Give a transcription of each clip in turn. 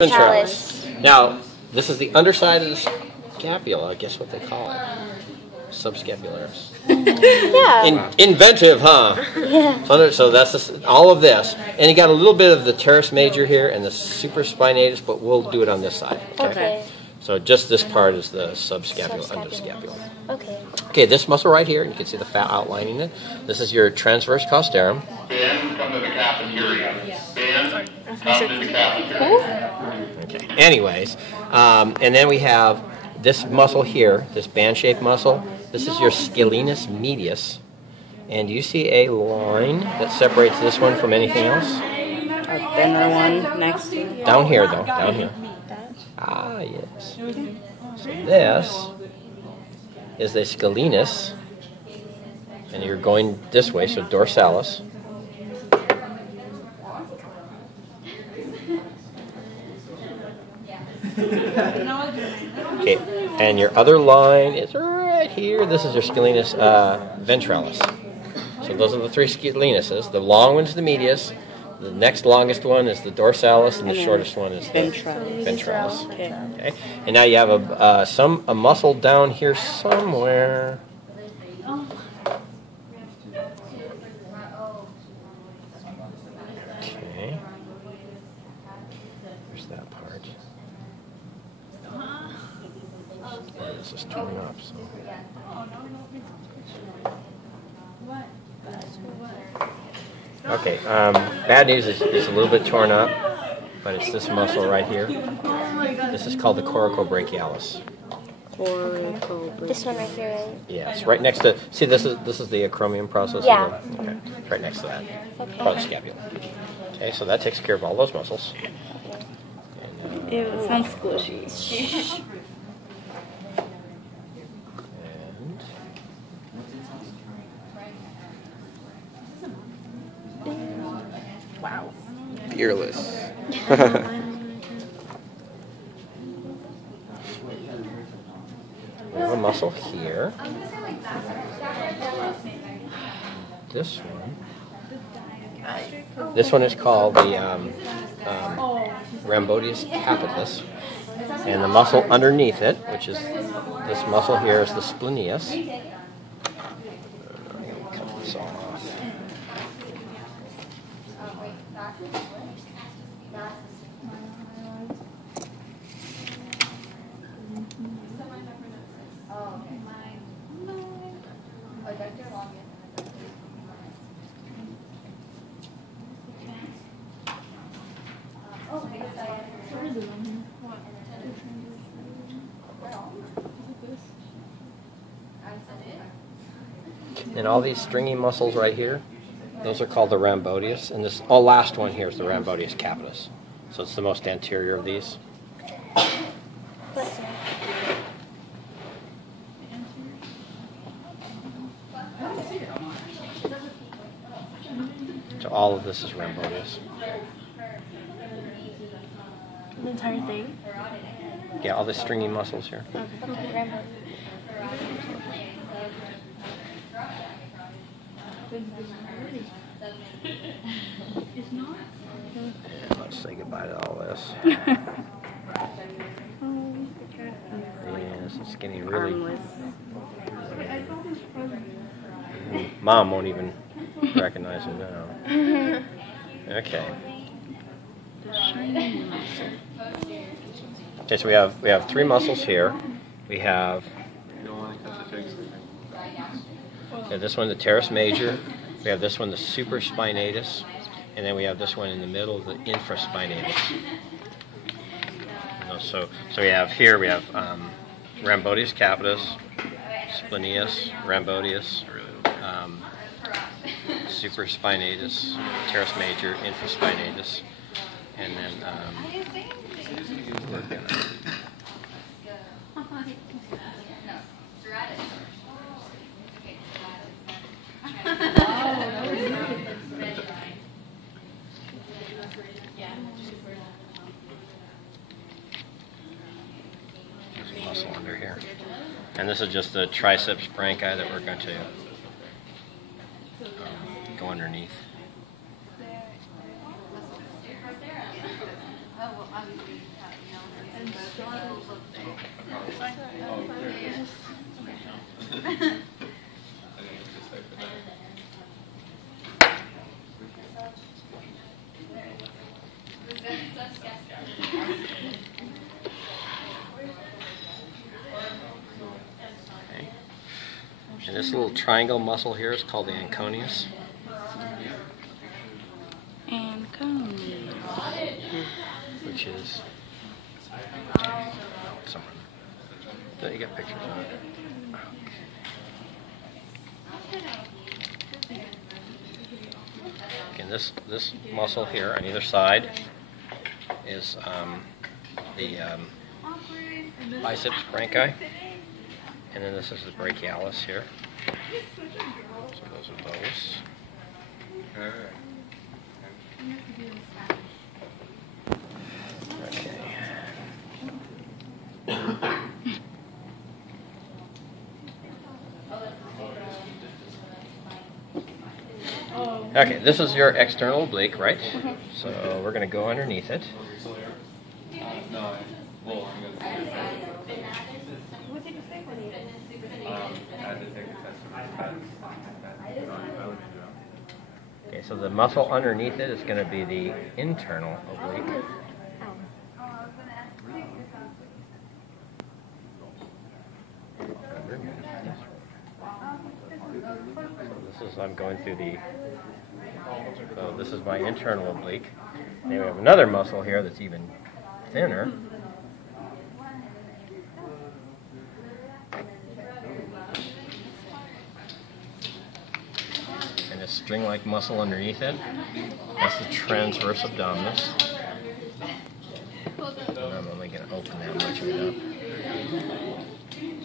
Ventralis. Now, this is the underside of the scapula. Guess what they call it? Subscapularis. Yeah. Inventive, huh? Yeah. So that's all of this. And you got a little bit of the teres major here and the supraspinatus, but we'll do it on this side. Okay. So just this part is the subscapula, underscapula. Okay. Okay, this muscle right here, and you can see the fat outlining it. This is your transverse costarum. Ben, come to the cafeteria. Ben, come to the cafeteria. Okay. Anyways, and then we have this muscle here, this band-shaped muscle. This is your scalenus medius. And do you see a line that separates this one from anything else? A thinner one next to it. Down here, though. Down here. Ah, yes. So this is the scalenus. And you're going this way, so dorsalis. Okay, and your other line is right here. This is your scalenus ventralis. So those are the three scalenuses. The long one's the medius. The next longest one is the dorsalis, and the shortest one is the ventralis. Okay. And now you have a muscle down here somewhere. Okay. There's that part. This is turning up, so. Okay, bad news is it's a little bit torn up, but it's this muscle right here. This is called the coracobrachialis. This one right here, right? Yes, right next to. See, this is the acromion process. Yeah. Okay, right next to that, about the scapula. Okay, so that takes care of all those muscles. And, Ew, it sounds squishy. Wow. Fearless. we have a muscle here. This one. This one is called the rhomboideus capitis. And the muscle underneath it, which is this muscle here, is the splenius. Cut this off. And all these stringy muscles right here, those are called the rhomboideus. And this last one here is the rhomboideus capitis. So it's the most anterior of these. So all of this is rhomboideus. The entire thing? Yeah, all the stringy muscles here. And let's say goodbye to all this. Yes, it's getting really. Mom won't even recognize it now. Okay. Okay, so we have three muscles here. We have this one, the teres major. We have this one, the supraspinatus, and then we have this one in the middle, the infraspinatus. So we have here rhomboideus capitis, splenius, rhomboideus, supraspinatus, teres major, infraspinatus, and then we're gonna. There's a muscle under here. And this is just the triceps branchi that we're going to go underneath. And this little triangle muscle here is called the anconeus. Which is somewhere. So you got pictures of it. Okay, and this muscle here on either side is the biceps branchi, and then this is the brachialis here. So those are those. Okay, this is your external oblique, right? So we're going to go underneath it. Okay, so the muscle underneath it is going to be the internal oblique. I'm going through the, so this is my internal oblique. Then we have another muscle here that's even thinner. And a string-like muscle underneath it. That's the transverse abdominis. And I'm only going to open that much of it up.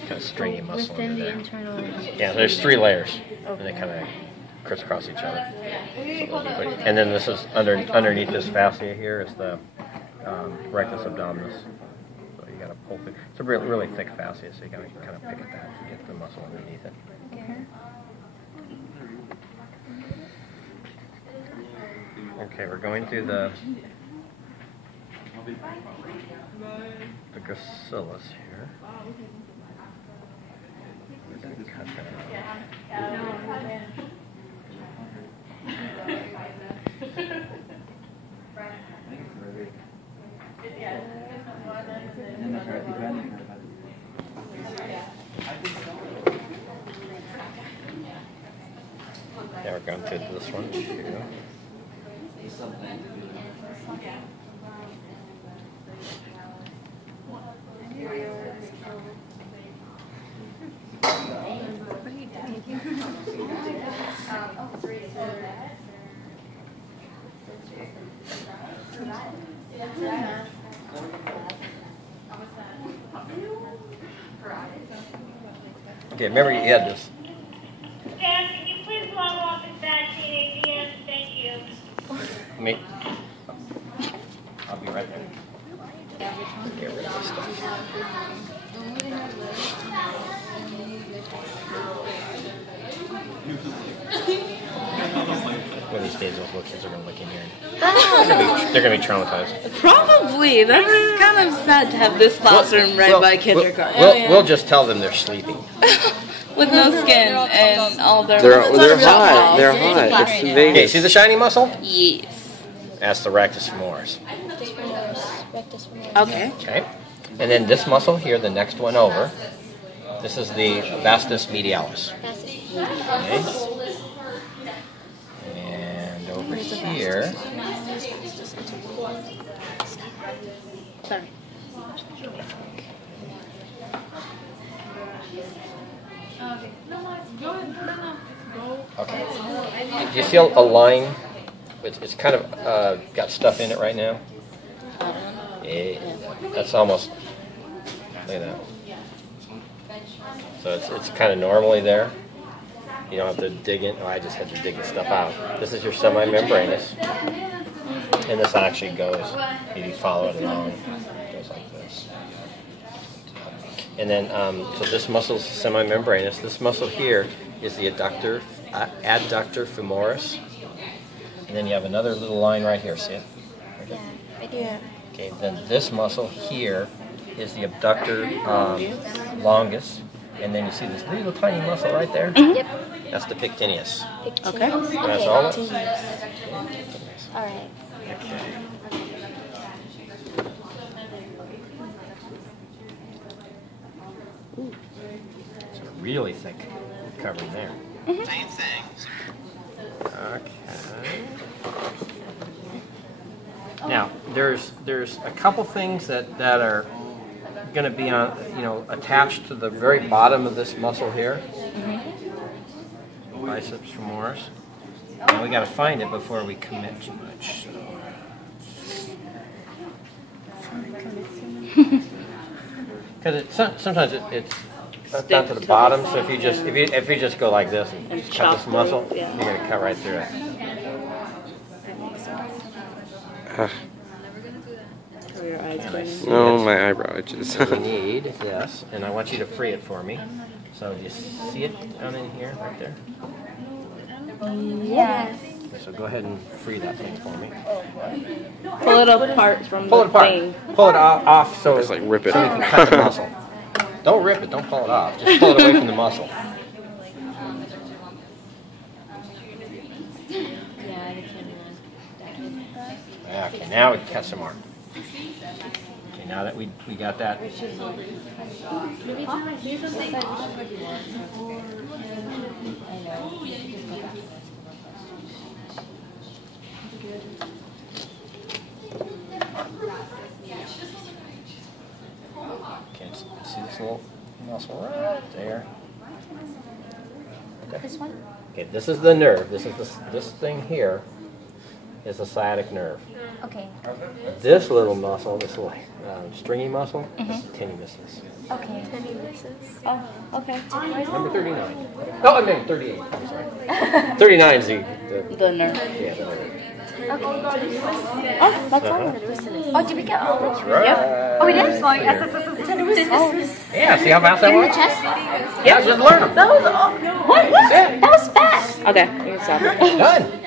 Kind of stringy muscle Within under the there. internal. Yeah, there's 3 layers, and they kind of crisscross each other. So and then this is underneath this fascia here is the rectus abdominis. So you got to pull through. It's a really thick fascia, so you got to kind of pick at that to get the muscle underneath it. Okay, we're going through the gracilis here. Cut that out. Now we're going through this one too. Okay, remember you had this. Dad, can you please log off at 8 p.m.? Thank you. Me. I'll be right there. Get rid of this stuff. One of these days, those little kids are going to look in here. They're going to be traumatized. Probably. That's kind of sad to have this classroom right by kindergarten. We'll just tell them they're sleeping. With no skin and all their They're hot. They're hot. It's in Vegas. Okay, see the shiny muscle? Yes. That's the rectus femoris. Okay. Okay. And then this muscle here, the next one over, this is the vastus medialis. Okay. And over here. Sorry. Okay. Do you see a line? It's kind of got stuff in it right now. Yeah, that's almost. Look at that. So it's kind of normally there. You don't have to dig in. Oh, I just had to dig the stuff out. This is your semi-membranous, and this actually goes. If you follow it along, it goes like this. And then, so this muscle is semi-membranous. This muscle here is the adductor femoris. And then you have another little line right here. See it? Right Yeah, I do. Okay, then this muscle here is the abductor longus, and then you see this little tiny muscle right there. Yep. That's the pectineus. Okay. That's all it is. All right. It's really thick covering there. Same thing. Okay. Now, there's a couple things that are going to be on, attached to the very bottom of this muscle here. Biceps femoris. And we got to find it before we commit too much. Because sometimes it's down to the bottom. So if you just go like this and just cut this muscle, yeah. you're going to cut right through it. Your eyes burning. Oh, my eyebrow itches. We need this, and I want you to free it for me. So do you see it down in here, right there? Yeah. Okay, so go ahead and free that thing for me. Pull it apart from Pull it the apart. thing. Pull it off so Just like rip it so you can cut the muscle. Don't rip it. Don't pull it off. Just pull it away from the muscle. Yeah, okay, now we can cut some more. Okay, now that we got that. Okay, see this little muscle right there. Okay. This one? Okay, this is the nerve. This is this thing here is the sciatic nerve. Okay. This little muscle, this little stringy muscle, is the tenuisus. Okay. Oh, okay. Number 39. Oh, I mean 38. I'm sorry. 39 is the The nerve. yeah, the nerve. Okay. Oh, that's all. Oh, did we get all? That's right. Oh, we did? Here. Oh. Yeah, see how fast that In the was? chest? Yeah, just learn them. That was all. What? That's it. That was fast. Okay, you can stop it. Done.